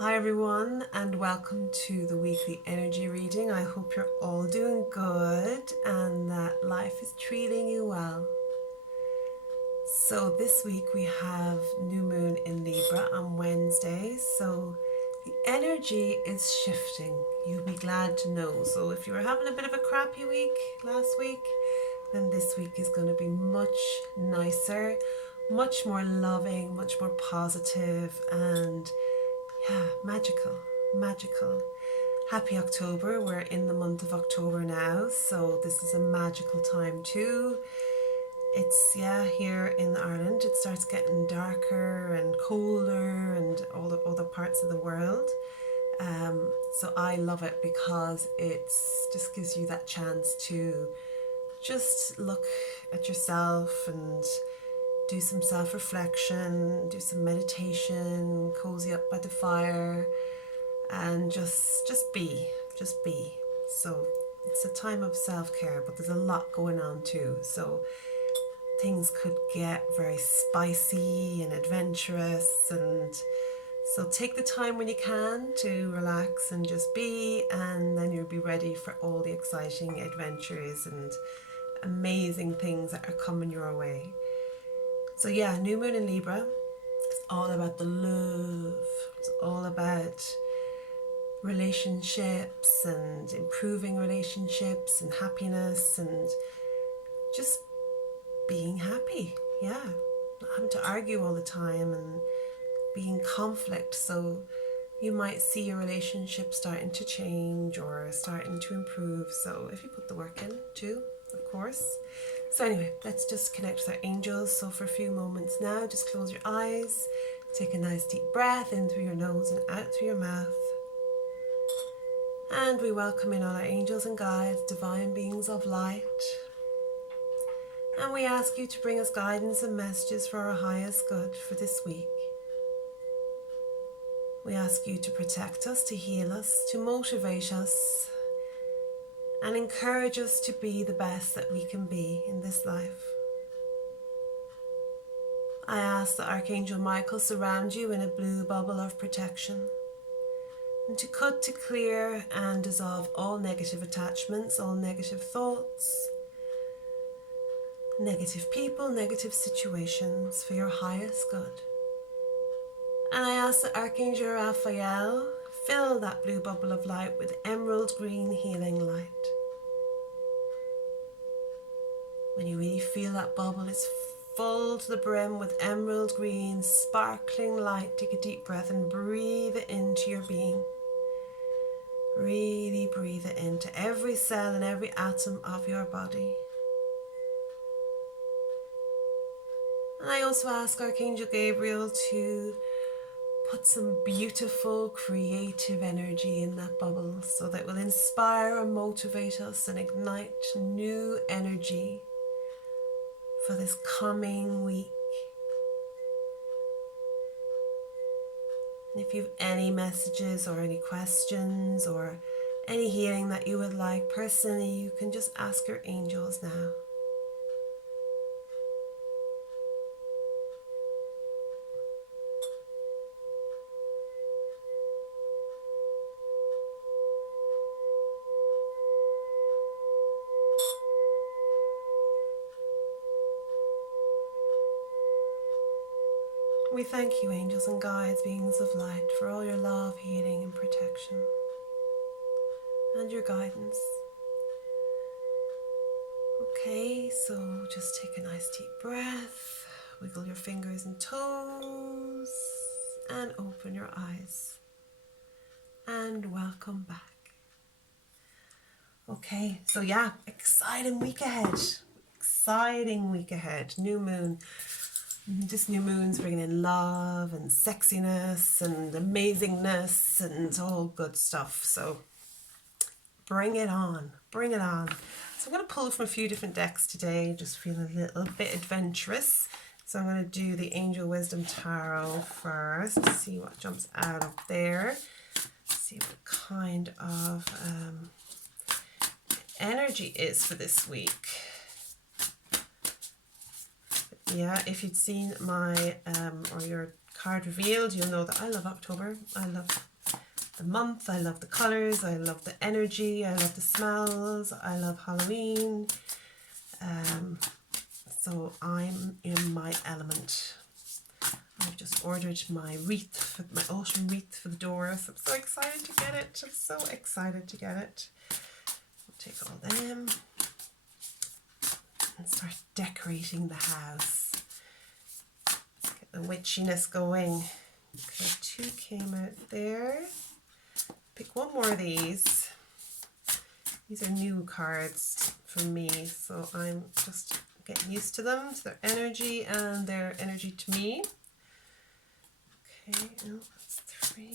Hi everyone, and welcome to the weekly energy reading. I hope you're all doing good and that life is treating you well. So this week we have new moon in Libra on Wednesday, so the energy is shifting. You'll be glad to know. So if you were having a bit of a crappy week last week, then this week is going to be much nicer, much more loving, much more positive, and yeah, magical. Happy October. We're in the month of October now, so this is a magical time too. It's, here in Ireland, it starts getting darker and colder and all the other parts of the world. So I love it because it just gives you that chance to just look at yourself and do some self-reflection, do some meditation, cozy up by the fire, and just be. So it's a time of self-care, but there's a lot going on too. So things could get very spicy and adventurous, and so take the time when you can to relax and just be, and then you'll be ready for all the exciting adventures and amazing things that are coming your way. So yeah, new moon in Libra, it's all about the love. It's all about relationships and improving relationships and happiness and just being happy. Yeah, not having to argue all the time and be in conflict. So you might see your relationship starting to change or starting to improve. So if you put the work in too, of course. So anyway, let's just connect with our angels. So for a few moments now, just close your eyes, take a nice deep breath in through your nose and out through your mouth. And we welcome in all our angels and guides, divine beings of light. And we ask you to bring us guidance and messages for our highest good for this week. We ask you to protect us, to heal us, to motivate us, and encourage us to be the best that we can be in this life. I ask that Archangel Michael surround you in a blue bubble of protection, and to cut, to clear and dissolve all negative attachments, all negative thoughts, negative people, negative situations for your highest good. And I ask that Archangel Asriel fill that blue bubble of light with emerald green healing light. When you really feel that bubble, it's full to the brim with emerald green, sparkling light. Take a deep breath and breathe it into your being. Really breathe it into every cell and every atom of your body. And I also ask Archangel Gabriel to put some beautiful creative energy in that bubble so that it will inspire and motivate us and ignite new energy for this coming week. And if you have any messages or any questions or any healing that you would like personally, you can just ask your angels now. We thank you, angels and guides, beings of light, for all your love, healing and protection and your guidance. Okay, so just take a nice deep breath, wiggle your fingers and toes, and open your eyes. And welcome back. Okay, so yeah, exciting week ahead. New moon. This new moon's bringing in love and sexiness and amazingness and all good stuff. So bring it on. So I'm going to pull from a few different decks today, just feeling a little bit adventurous. So I'm going to do the Angel Wisdom Tarot first, see what jumps out of there. See what kind of energy is for this week. Yeah, if you'd seen my, or you're card revealed, you'll know that I love October. I love the month, I love the colours, I love the energy, I love the smells, I love Halloween. So I'm in my element. I've just ordered my wreath, my autumn wreath for the door, so I'm so excited to get it. I'm so excited to get it. I'll take all them and start decorating the house. Let's get the witchiness going. Okay, 2 came out there. Pick one more of these. These are new cards for me, so I'm just getting used to them, to their energy and their energy to me. Okay, oh, that's 3.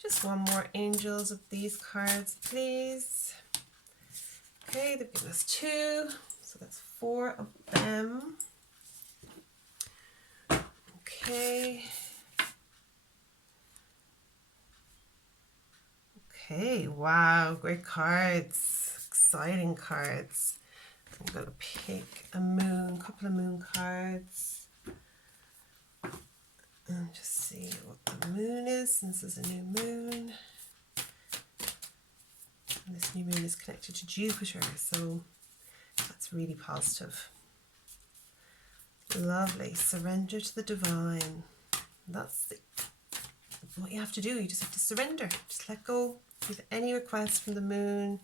Just one more angels of these cards, please. Okay, they've given us 2, so that's 4 of them. Okay. Okay, wow, great cards, exciting cards. I'm going to pick a moon, couple of moon cards. And just see what the moon is, since there's a new moon. And this new moon is connected to Jupiter, so that's really positive. Lovely. Surrender to the divine. That's what you have to do. You just have to surrender. Just let go. If you have any requests from the moon,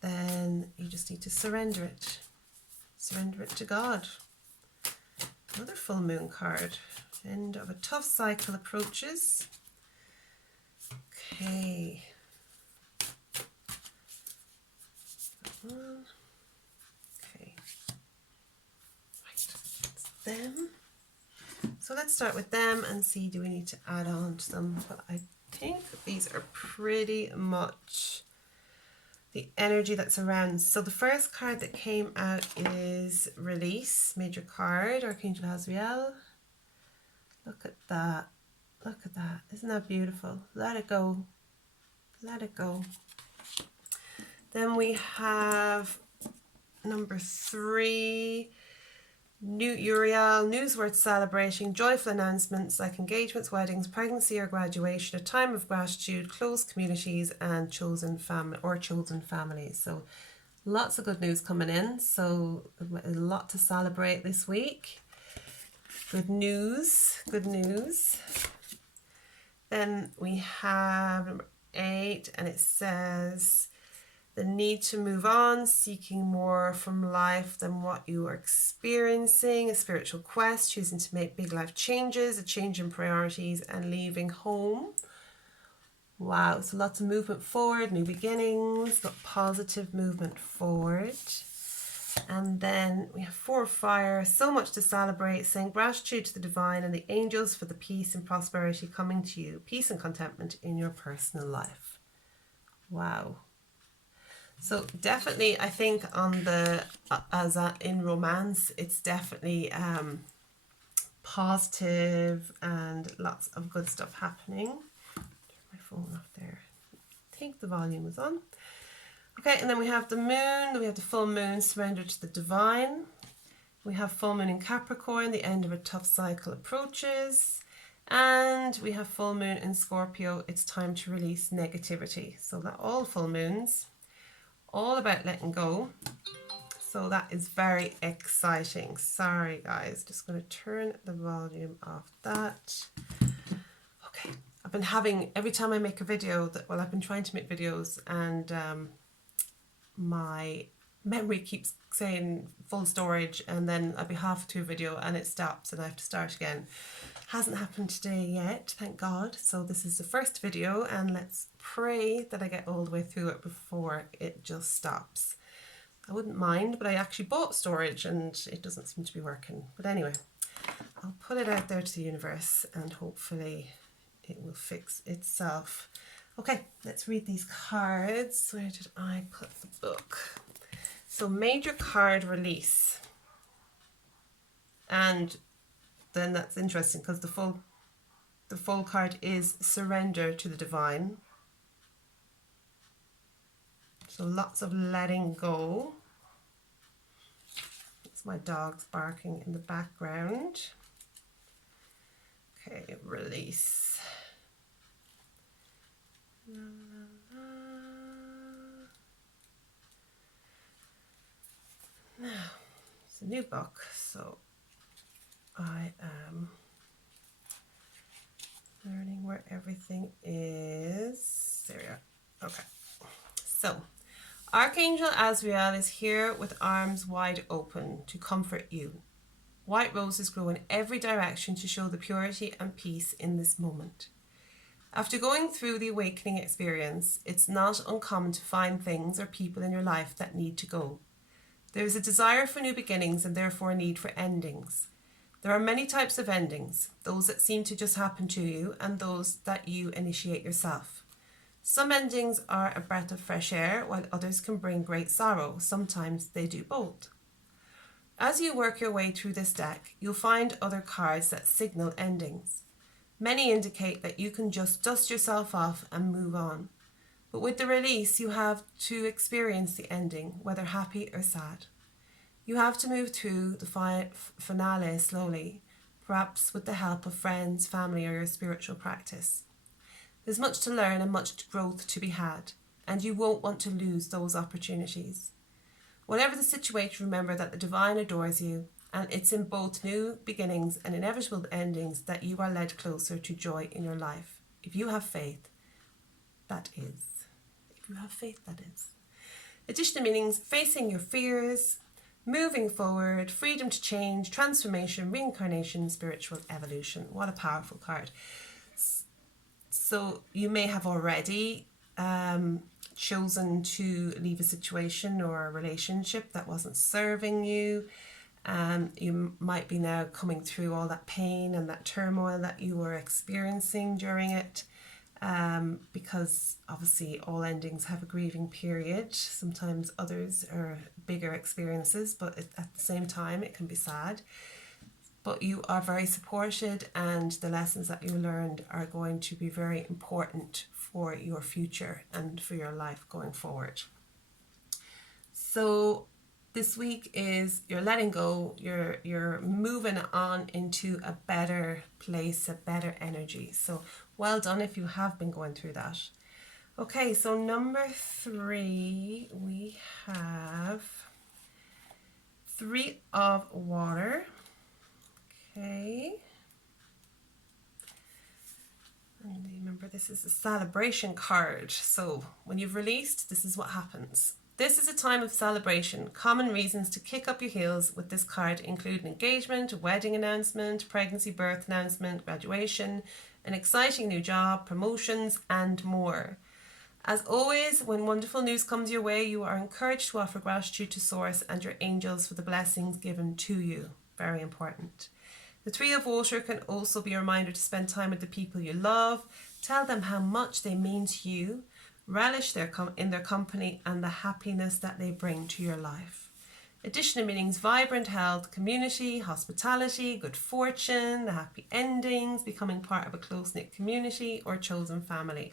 then you just need to surrender it. Surrender it to God. Another full moon card. End of a tough cycle approaches. Okay. That one. Okay. Right. That's them. So let's start with them and see, do we need to add on to them? But I think these are pretty much the energy that's around. So the first card that came out is Release, major card, Archangel Asriel. Look at that. Look at that. Isn't that beautiful? Let it go. Let it go. Then we have number 3, New Uriel, news worth celebrating, joyful announcements like engagements, weddings, pregnancy or graduation, a time of gratitude, close communities and chosen families. So lots of good news coming in. So a lot to celebrate this week. Good news, good news. Then we have number 8, and it says, the need to move on, seeking more from life than what you are experiencing, a spiritual quest, choosing to make big life changes, a change in priorities and leaving home. Wow, so lots of movement forward, new beginnings, but positive movement forward. And then we have 4 fire, so much to celebrate, saying gratitude to the divine and the angels for the peace and prosperity coming to you, peace and contentment in your personal life. Wow. So definitely, I think on the, in romance, it's definitely positive and lots of good stuff happening. Turn my phone off there. I think the volume was on. Okay, and then we have the moon, then we have the full moon, surrender to the divine. We have full moon in Capricorn, the end of a tough cycle approaches. And we have full moon in Scorpio, it's time to release negativity. So that all full moons, all about letting go. So that is very exciting. Sorry guys, just going to turn the volume off that. Okay, I've been having, every time I make a video, I've been trying to make videos and my memory keeps saying full storage, and then I'll be half to a video and it stops and I have to start again. Hasn't happened today yet, thank God. So this is the first video and let's pray that I get all the way through it before it just stops. I wouldn't mind, but I actually bought storage and it doesn't seem to be working. But anyway, I'll put it out there to the universe and hopefully it will fix itself. Okay, let's read these cards. Where did I put the book? So major card release. And then that's interesting because the full card is surrender to the divine. So lots of letting go. That's my dogs barking in the background. release. Now, it's a new book, so I am learning where everything is. There we are. Okay. So, Archangel Asriel is here with arms wide open to comfort you. White roses grow in every direction to show the purity and peace in this moment. After going through the awakening experience, it's not uncommon to find things or people in your life that need to go. There is a desire for new beginnings and therefore a need for endings. There are many types of endings, those that seem to just happen to you and those that you initiate yourself. Some endings are a breath of fresh air, while others can bring great sorrow. Sometimes they do both. As you work your way through this deck, you'll find other cards that signal endings. Many indicate that you can just dust yourself off and move on. But with the release, you have to experience the ending, whether happy or sad. You have to move through the finale slowly, perhaps with the help of friends, family, or your spiritual practice. There's much to learn and much growth to be had, and you won't want to lose those opportunities. Whatever the situation, remember that the divine adores you, and it's in both new beginnings and inevitable endings that you are led closer to joy in your life. If you have faith, that is. If you have faith, that is. Additional meanings: facing your fears, moving forward, freedom to change, transformation, reincarnation, spiritual evolution. What a powerful card. So you may have already chosen to leave a situation or a relationship that wasn't serving you. You might be now coming through all that pain and that turmoil that you were experiencing during it, because obviously all endings have a grieving period. Sometimes others are bigger experiences, but at the same time it can be sad. But you are very supported, and the lessons that you learned are going to be very important for your future and for your life going forward. So this week is you're letting go, you're moving on into a better place, a better energy. So well done if you have been going through that. Okay, so number 3, we have 3 of water. Okay. And remember, this is a celebration card. So when you've released, this is what happens. This is a time of celebration. Common reasons to kick up your heels with this card include an engagement, a wedding announcement, pregnancy, birth announcement, graduation, an exciting new job, promotions, and more. As always, when wonderful news comes your way, you are encouraged to offer gratitude to Source and your angels for the blessings given to you. Very important. The 3 of water can also be a reminder to spend time with the people you love. Tell them how much they mean to you. Relish in their company and the happiness that they bring to your life. Additional meanings: vibrant health, community, hospitality, good fortune, the happy endings, becoming part of a close-knit community or chosen family.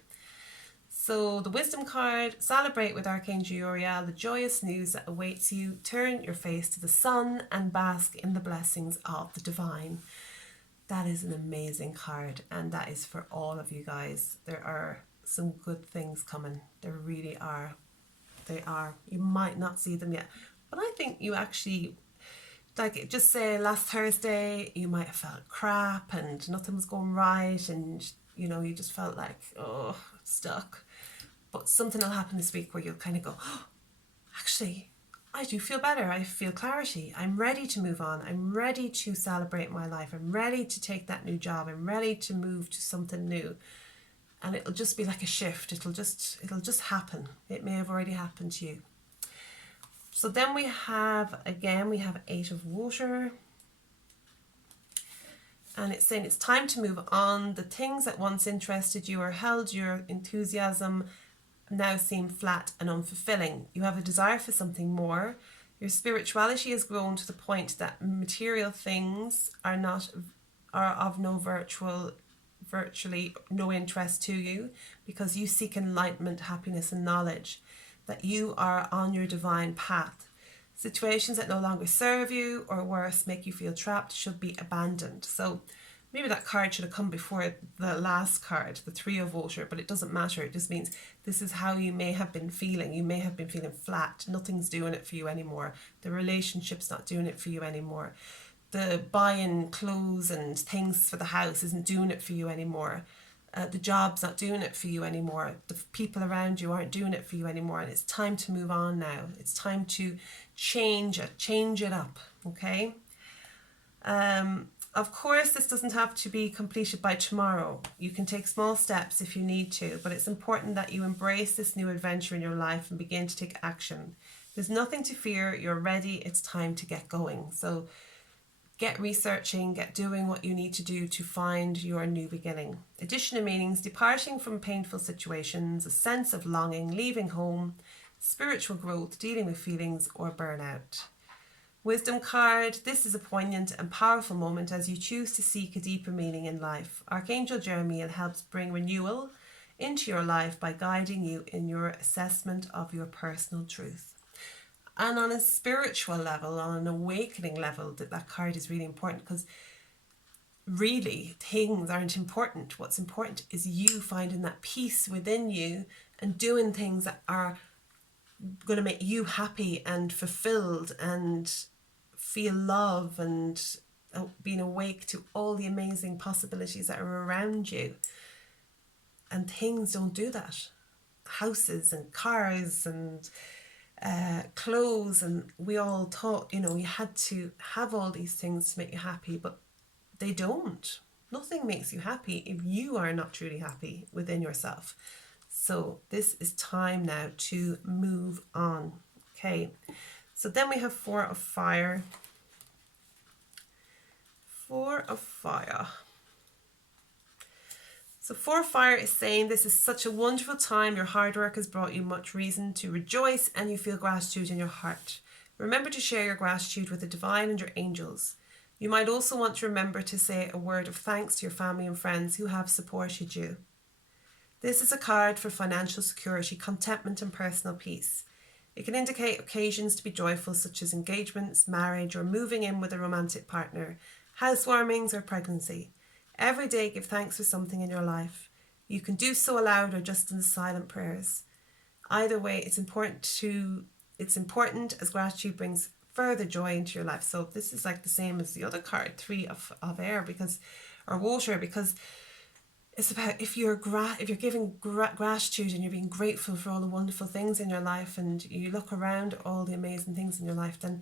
So the wisdom card: celebrate with Archangel Asriel the joyous news that awaits you. Turn your face to the sun and bask in the blessings of the divine. That is an amazing card, and that is for all of you guys. There are some good things coming. There really are. They are. You might not see them yet, but I think you actually, like, just say last Thursday, you might have felt crap and nothing was going right, and you just felt like, oh, stuck. But something will happen this week where you'll kind of go, oh, actually, I do feel better. I feel clarity. I'm ready to move on. I'm ready to celebrate my life. I'm ready to take that new job. I'm ready to move to something new. And it'll just be like a shift. It'll just happen. It may have already happened to you. So then we have 8 of water. And it's saying it's time to move on. The things that once interested you or held your enthusiasm now seem flat and unfulfilling. You have a desire for something more. Your spirituality has grown to the point that material things are of virtually no interest to you, because you seek enlightenment, happiness, and knowledge, that you are on your divine path. Situations that no longer serve you, or worse, make you feel trapped, should be abandoned. So maybe that card should have come before the last card, the Three of Water, but it doesn't matter. It just means this is how you may have been feeling. You may have been feeling flat. Nothing's doing it for you anymore. The relationship's not doing it for you anymore. The buying clothes and things for the house isn't doing it for you anymore. The job's not doing it for you anymore. The people around you aren't doing it for you anymore. And it's time to move on now. It's time to change it up. Okay? Of course, this doesn't have to be completed by tomorrow. You can take small steps if you need to, but it's important that you embrace this new adventure in your life and begin to take action. There's nothing to fear. You're ready. It's time to get going. So get researching, get doing what you need to do to find your new beginning. Additional meanings: departing from painful situations, a sense of longing, leaving home, spiritual growth, dealing with feelings, or burnout. Wisdom card: this is a poignant and powerful moment as you choose to seek a deeper meaning in life. Archangel Asriel helps bring renewal into your life by guiding you in your assessment of your personal truth. And on a spiritual level, on an awakening level, that card is really important, because really things aren't important. What's important is you finding that peace within you and doing things that are going to make you happy and fulfilled and feel love, and being awake to all the amazing possibilities that are around you. And things don't do that. Houses and cars and clothes, and we all thought, you had to have all these things to make you happy, but they don't. Nothing makes you happy if you are not truly happy within yourself. So this is time now to move on. Okay, so then we have Four of Fire. Four of Fire. So Four of Fire is saying this is such a wonderful time. Your hard work has brought you much reason to rejoice, and you feel gratitude in your heart. Remember to share your gratitude with the divine and your angels. You might also want to remember to say a word of thanks to your family and friends who have supported you. This is a card for financial security, contentment, and personal peace. It can indicate occasions to be joyful, such as engagements, marriage, or moving in with a romantic partner, housewarmings, or pregnancy. Every day give thanks for something in your life. You can do so aloud or just in the silent prayers. Either way, it's important as gratitude brings further joy into your life. So this is like the same as the other card, Three of Air, or Water, because it's about if you're giving gratitude and you're being grateful for all the wonderful things in your life, and you look around at all the amazing things in your life, then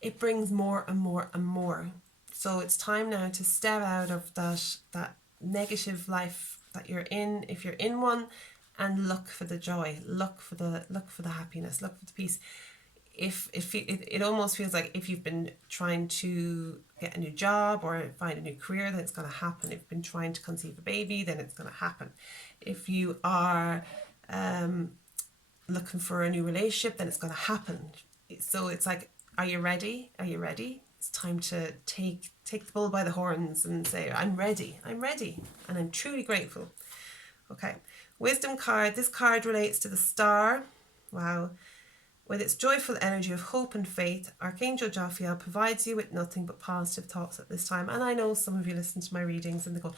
it brings more and more and more. So it's time now to step out of that negative life that you're in, if you're in one, and look for the joy, look for the happiness, look for the peace. If it almost feels like if you've been trying to get a new job or find a new career, then it's going to happen. If you've been trying to conceive a baby, then it's going to happen. If you are looking for a new relationship, then it's going to happen. So it's like, are you ready? Are you ready? It's time to take the bull by the horns and say, I'm ready, and I'm truly grateful. Okay, Wisdom card. This card relates to the star. Wow. With its joyful energy of hope and faith, Archangel Asriel provides you with nothing but positive thoughts at this time. And I know some of you listen to my readings and they go,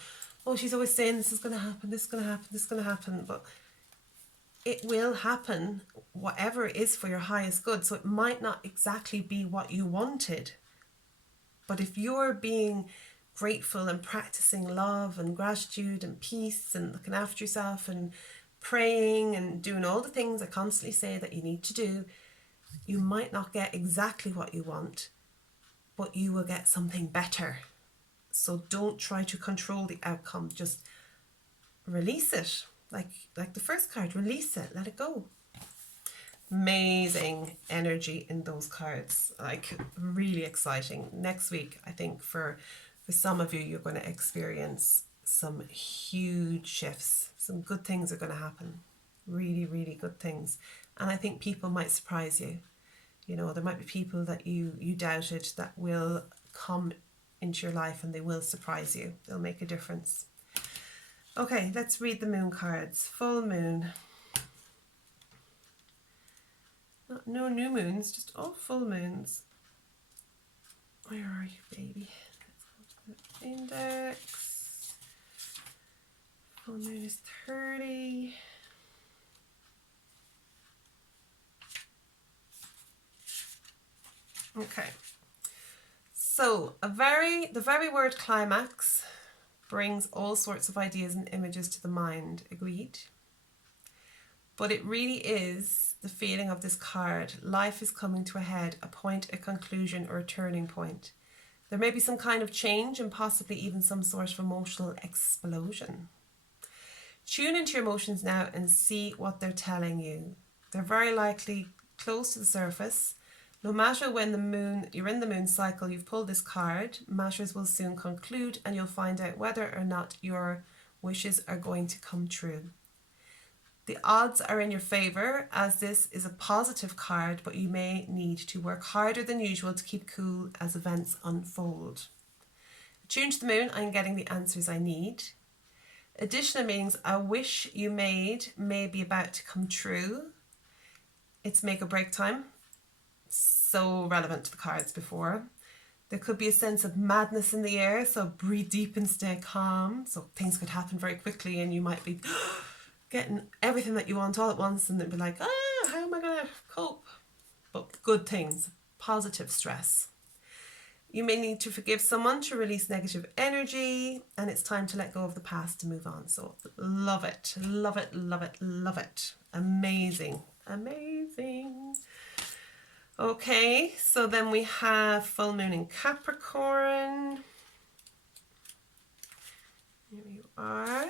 oh, she's always saying this is going to happen, this is going to happen, this is going to happen. But it will happen, whatever it is for your highest good. So it might not exactly be what you wanted. But if you're being grateful and practicing love and gratitude and peace and looking after yourself and praying and doing all the things I constantly say that you need to do, you might not get exactly what you want, but you will get something better. So don't try to control the outcome. Just release it. Like the first card, release it, let it go. Amazing energy in those cards, like really exciting. Next week, I think for some of you, you're going to experience some huge shifts. Some good things are going to happen. Really, really good things. And I think people might surprise you. You know, there might be people that you doubted that will come into your life and they will surprise you. They'll make a difference. Okay, let's read the moon cards. Full moon. No new moons, just all full moons. Where are you, baby? Index. Full moon is 30. Okay. So the very word climax brings all sorts of ideas and images to the mind. Agreed? But it really is the feeling of this card. Life is coming to a head, a point, a conclusion, or a turning point. There may be some kind of change and possibly even some sort of emotional explosion. Tune into your emotions now and see what they're telling you. They're very likely close to the surface. No matter when you're in the moon cycle, you've pulled this card, matters will soon conclude and you'll find out whether or not your wishes are going to come true. The odds are in your favour as this is a positive card, but you may need to work harder than usual to keep cool as events unfold. Attuned to the moon, I'm getting the answers I need. Additional meanings, a wish you made may be about to come true. It's make or break time. So relevant to the cards before. There could be a sense of madness in the air, so breathe deep and stay calm. So things could happen very quickly and you might be getting everything that you want all at once and then be like, how am I going to cope? But good things, positive stress. You may need to forgive someone to release negative energy, and it's time to let go of the past to move on. So love it, love it, love it, love it. Amazing, amazing. Okay, so then we have full moon in Capricorn. Here you are.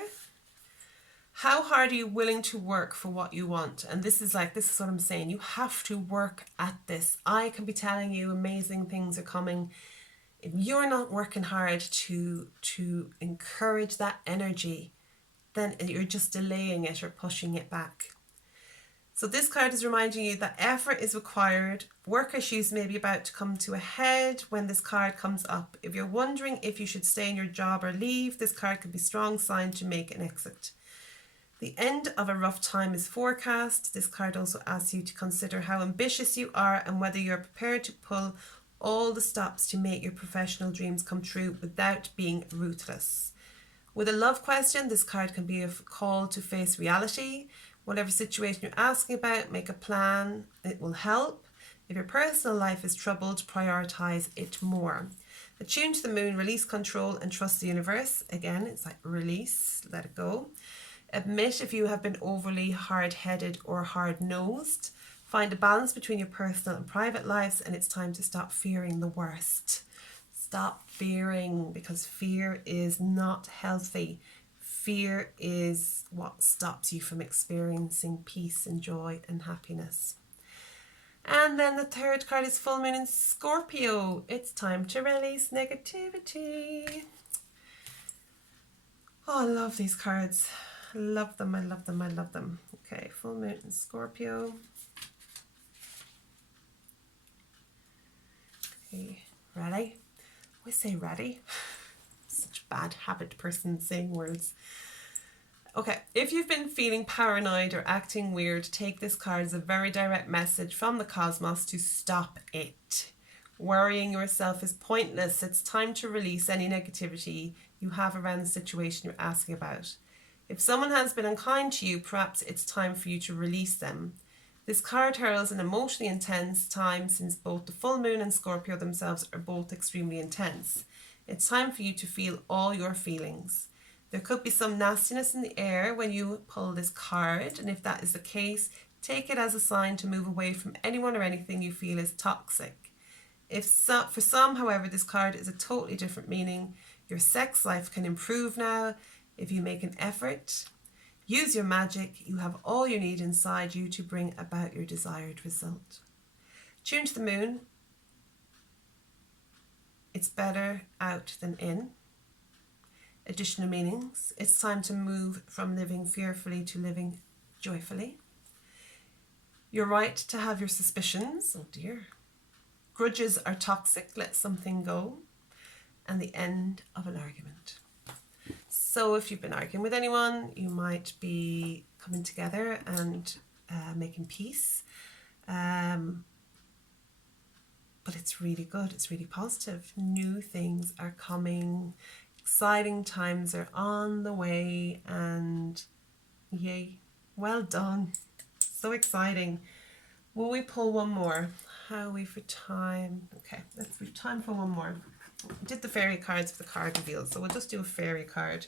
How hard are you willing to work for what you want? And this is what I'm saying. You have to work at this. I can be telling you amazing things are coming. If you're not working hard to encourage that energy, then you're just delaying it or pushing it back. So this card is reminding you that effort is required. Work issues may be about to come to a head when this card comes up. If you're wondering if you should stay in your job or leave, this card could be a strong sign to make an exit. The end of a rough time is forecast. This card also asks you to consider how ambitious you are and whether you're prepared to pull all the stops to make your professional dreams come true without being ruthless. With a love question, this card can be a call to face reality. Whatever situation you're asking about, make a plan. It will help. If your personal life is troubled, prioritize it more. Attune to the moon, release control and trust the universe. Again, it's like release, let it go. Admit if you have been overly hard-headed or hard-nosed. Find a balance between your personal and private lives, and it's time to stop fearing the worst. Stop fearing, because fear is not healthy. Fear is what stops you from experiencing peace and joy and happiness. And then the third card is full moon in Scorpio. It's time to release negativity. Oh, I love these cards. I love them, I love them, I love them. Okay, full moon in Scorpio. Okay, ready? I say ready. Such a bad habit person saying words. Okay, if you've been feeling paranoid or acting weird, take this card as a very direct message from the cosmos to stop it. Worrying yourself is pointless. It's time to release any negativity you have around the situation you're asking about. If someone has been unkind to you, perhaps it's time for you to release them. This card heralds an emotionally intense time since both the full moon and Scorpio themselves are both extremely intense. It's time for you to feel all your feelings. There could be some nastiness in the air when you pull this card, and if that is the case, take it as a sign to move away from anyone or anything you feel is toxic. For some, however, this card is a totally different meaning. Your sex life can improve now if you make an effort. Use your magic. You have all you need inside you to bring about your desired result. Tune to the moon. It's better out than in. Additional meanings. It's time to move from living fearfully to living joyfully. You're right to have your suspicions. Oh dear. Grudges are toxic. Let something go. And the end of an argument. So if you've been arguing with anyone, you might be coming together and making peace. but it's really good. It's really positive. New things are coming. Exciting times are on the way, and yay, well done. So exciting. Will we pull one more? How are we for time? Okay, let's be time for one more. I did the fairy cards for the card reveal, so we'll just do a fairy card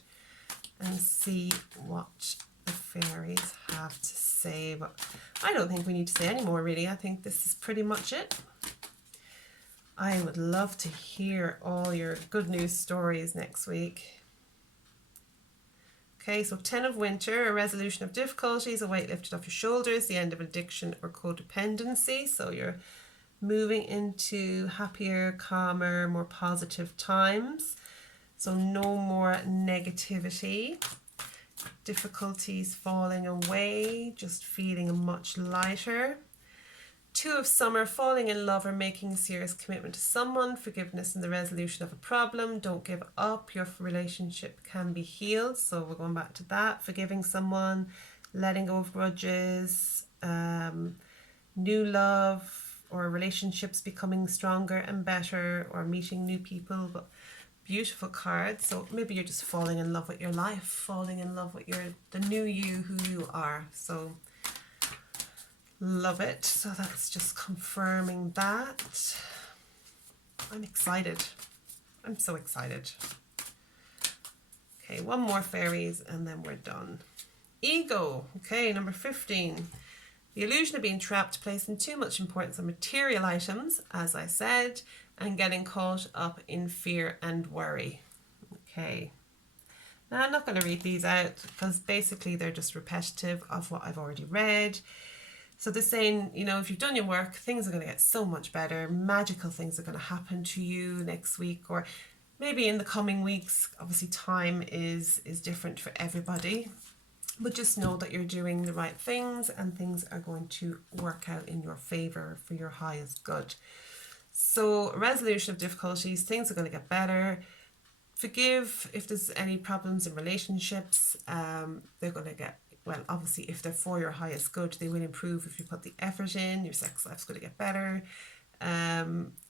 and see what the fairies have to say. But I don't think we need to say any more, really. I think this is pretty much it. I would love to hear all your good news stories next week. Okay, so 10 of Winter, a resolution of difficulties, a weight lifted off your shoulders, the end of addiction or codependency. So you're moving into happier, calmer, more positive times. So no more negativity. Difficulties falling away, just feeling much lighter. 2 of Summer, falling in love or making a serious commitment to someone, forgiveness and the resolution of a problem. Don't give up, your relationship can be healed. So we're going back to that, forgiving someone, letting go of grudges, new love or relationships becoming stronger and better, or meeting new people. But beautiful card. So maybe you're just falling in love with your life, falling in love with the new you, who you are. So love it. So that's just confirming that. I'm excited. I'm so excited. Okay, one more fairies and then we're done. Ego. Okay, number 15. The illusion of being trapped, placing too much importance on material items, as I said, and getting caught up in fear and worry. Okay. Now I'm not going to read these out because basically they're just repetitive of what I've already read. So they're saying, you know, if you've done your work, things are going to get so much better. Magical things are going to happen to you next week, or maybe in the coming weeks. Obviously time is different for everybody, but just know that you're doing the right things and things are going to work out in your favor for your highest good. So resolution of difficulties, things are going to get better. Forgive if there's any problems in relationships. They're going to get, well, obviously if they're for your highest good, they will improve if you put the effort in. Your sex life's going to get better.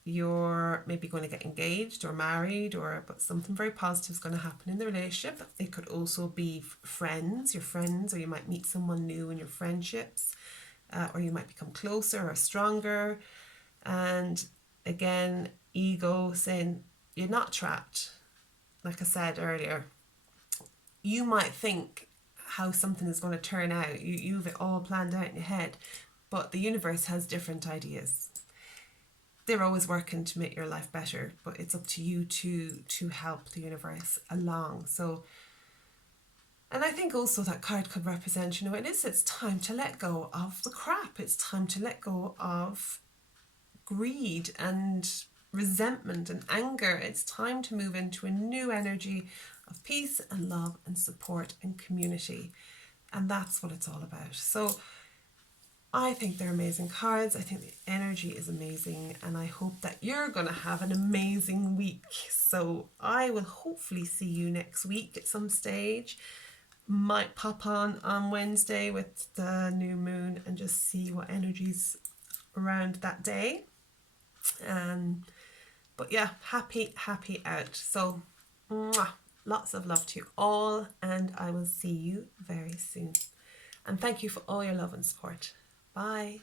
You're maybe going to get engaged or married, but something very positive is going to happen in the relationship. It could also be friends, your friends, or you might meet someone new in your friendships, or you might become closer or stronger. And again, ego saying you're not trapped. Like I said earlier, you might think how something is going to turn out. You've it all planned out in your head, but the universe has different ideas. They're always working to make your life better, but it's up to you to help the universe along. So, and I think also that card could represent, you know, it's time to let go of the crap. It's time to let go of greed and resentment and anger. It's time to move into a new energy of peace and love and support and community. And that's what it's all about. So I think they're amazing cards. I think the energy is amazing, and I hope that you're going to have an amazing week. So I will hopefully see you next week at some stage. Might pop on Wednesday with the new moon and just see what energy's around that day. But yeah, happy out. So lots of love to you all, and I will see you very soon. And thank you for all your love and support. Bye.